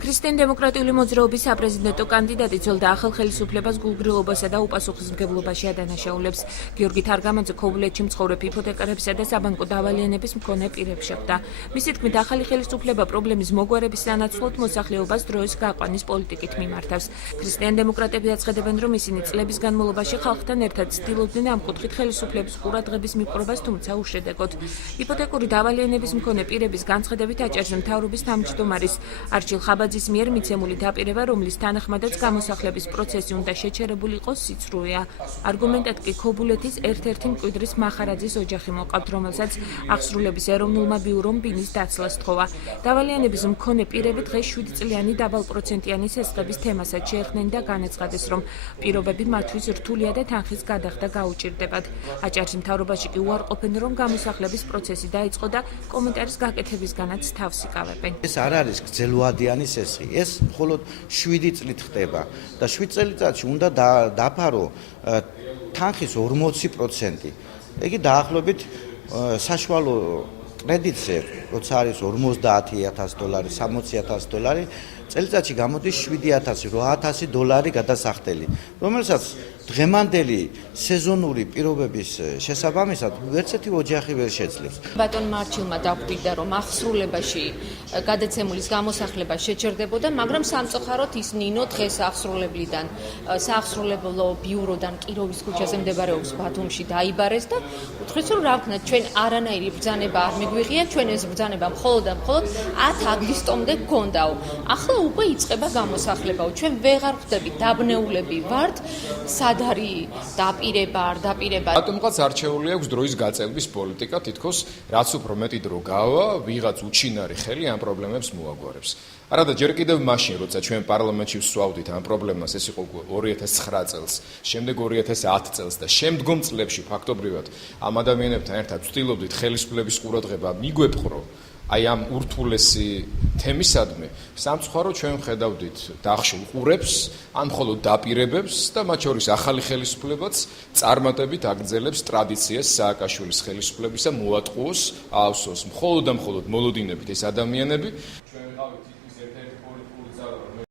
ქრისტიან-დემოკრატიული მოძრაობის საპრეზიდენტო კანდიდატი ძველდა ახალ ხელისუფლებას გულგრილობასა და უპასუხისმგებლობაში ადანაშაულებს. გიორგი თარგამაძე ქობულეთში მცხოვრებ იპოთეკარებისა და საბანკო დავალიანების მქონე პირებს შეხვდა. მისი თქმით, ახალი ხელისუფლება პრობლემის მოგვარების სანაცვლოდ მოსახლეობას დროის გაყვანის პოლიტიკით მიმართავს. ქრისტიან-დემოკრატები აცხადებენ, რომ ისინი წლების განმავლობაში ხალხთან ერთად ცდილობდნენ ამ კუთხით ხელისუფლების ყურადღების მიპყრობას, თუმცა უშედეგოდ. იპოთეკური დავალიანების მქონე პირების განცხადებით აჭარზე მთავრობის თავმჯდომარის არჩილ ხაბაძის მიერ მიცემული დაპირება, რომლის თანახმადაც გამოსახლების პროცესი უნდა შეჩერებული იყოს, სიცრუეა. არგუმენტად კი ქობულეთის ერთ-ერთი მკვიდრის მახარაძის ოჯახი მოყავთ, რომელსაც აღსრულების ეროვნულმა ბიურომ ბინის დაცლა სთხოვა. დავალიანების მქონე პირები დღეს 7 წლიანი დაბალპროცენტიანი სესხების თემასაც შეეხნენ და განაცხადეს, რომ პირობები მათთვის რთულია და თანხის გადახდა გაუჭირდებათ. აჭარის მთავრობაში კი უარყოფენ, რომ გამოსახლების პროცესი დაიწყო და კომენტარის გაკეთებისგანაც თავს იკავებენ. ეს არ არის გრძელვადიანი სესხი, ეს მხოლოდ 7 წლით ხდება და 7 წელიწადში უნდა დაფარო თანხის 40%. იგი დაახლოებით საშუალო კრედიტზე, როცა არის $50,000, $60,000, წელიწადში გამოდის $7,000-8,000 გადასახდელი, რომელსაც დღემანდელი სეზონური პირობების შესაბამისად ვერცერთი ოჯახი ვერ შეძლებს. ბატონმა არჩილმა დაგვირდა, რომ აღსრულებაში გადაცემულის გამოსახლება შეჩერდებოდა, მაგრამ სამწუხაროდ ის ნინო დღეს აღსრულებლიდან სააღსრულებლო ბიუროდან კიროვის ქუჩაზე მდებარეობს ბათუმში დაიბარეს და უთხრეს, რომ რა ვქნათ, ჩვენ არანაირი ბრძანება არ მიგვიღია, ჩვენ ეს ბრძანება მხოლოდ და მხოლოდ 10 აგვისტომდე გქონდაო. ახლა უკვე იწყება გამოსახლებაო. ჩვენ ვეღარ ხვდებით, დაბნეულები ვართ, არის დაპირება, არ დაპირება. რატომღაც არჩეული აქვს დროის გაწევების პოლიტიკა, თითქოს რაც უფრო მეტი დრო გავა, ვიღაც უჩინარი ხელი ამ პრობლემებს მოაგვარებს. არადა ჯერ კიდევ მაშინ, როცა ჩვენ პარლამენტში ვსვავდით ამ პრობლემას, ეს იყო 2009 წელს, შემდეგ 2010 წელს და შემდგომ წლებში ფაქტობრივად ამ ადამიანებთან ერთად ვცდილობდით ხელისუფლების ყურადღება მიგვეპყრო აი ამ ურთულესი თემისადმი, სამწუხაროდ ჩვენ ვხედავდით დახშულ ყურებს, ან მხოლოდ დაპირებებს და მათ შორის ახალი ხელისუფლებაც წარმატებით აგრძელებს ტრადიციას სააკაშვილის ხელისუფლებისა მოატყუოს, აავსოს მხოლოდ და მხოლოდ მოლოდინებით ეს ადამიანები